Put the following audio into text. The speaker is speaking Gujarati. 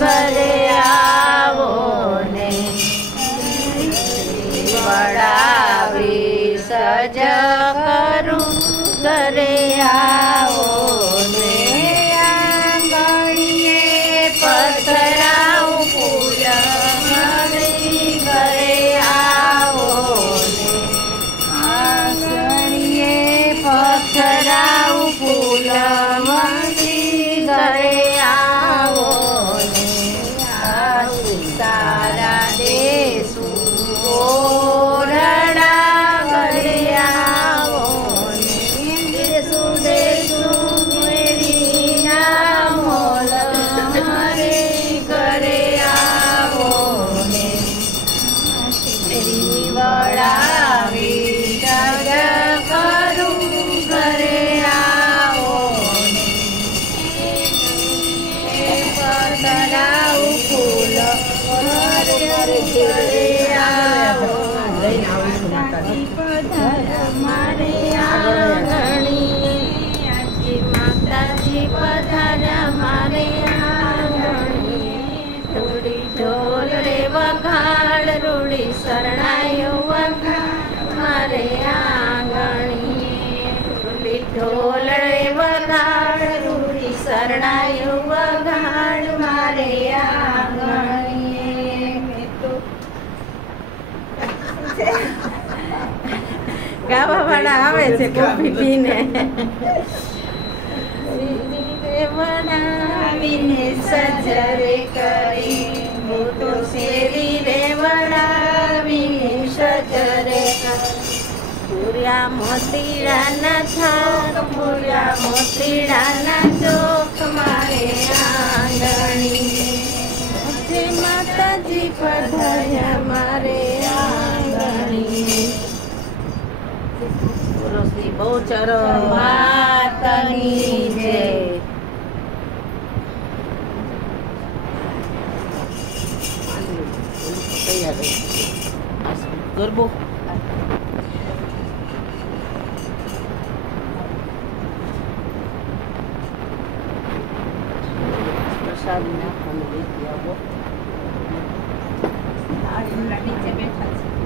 ઘરે આવો ને વડાવી સજ કરું ઘરે આવો ને આંગણીએ પથરાવું ફૂલ મારી ઘરે આવો ને આંગણીએ પથરાવું ફૂલ મારી ઘરે આવો ને તારા દેશું ઓરડા ઘરે આવો ને દેશું દેશું મેરીના મોલ મારે ઘરે આવો ને મેરી વડાવી સજ કરું ઘરે આવો ને પધરાવું ફૂલ મારે ઘરે આવો મારે આંગણીએ આજી માતાજી પધાર્યા મારે આંગણીએ રૂડી ઢોલ રે વગાડ રૂડી શરણાયો વગાડ મારે આંગણીએ રૂડી ઢોલ રે વગાડ રૂડી શરણાયો વગાડ મારે આંગણીએ ગાવા વાળા આવે છે કોફી પીને વડાવીને સજરે કરી હું તો શેરી રે વડાવીને સજરે પૂર્યા મોતીડાના થાક પૂર્યા મોતીડાના ચોક મારે આંગણી માતાજી પધાર્યા મારે આંગણી શ્રી બહુચર માતની જય. ગરબો પ્રસાદ નાખવાનું લીધી આવો નીચે બેઠા છે.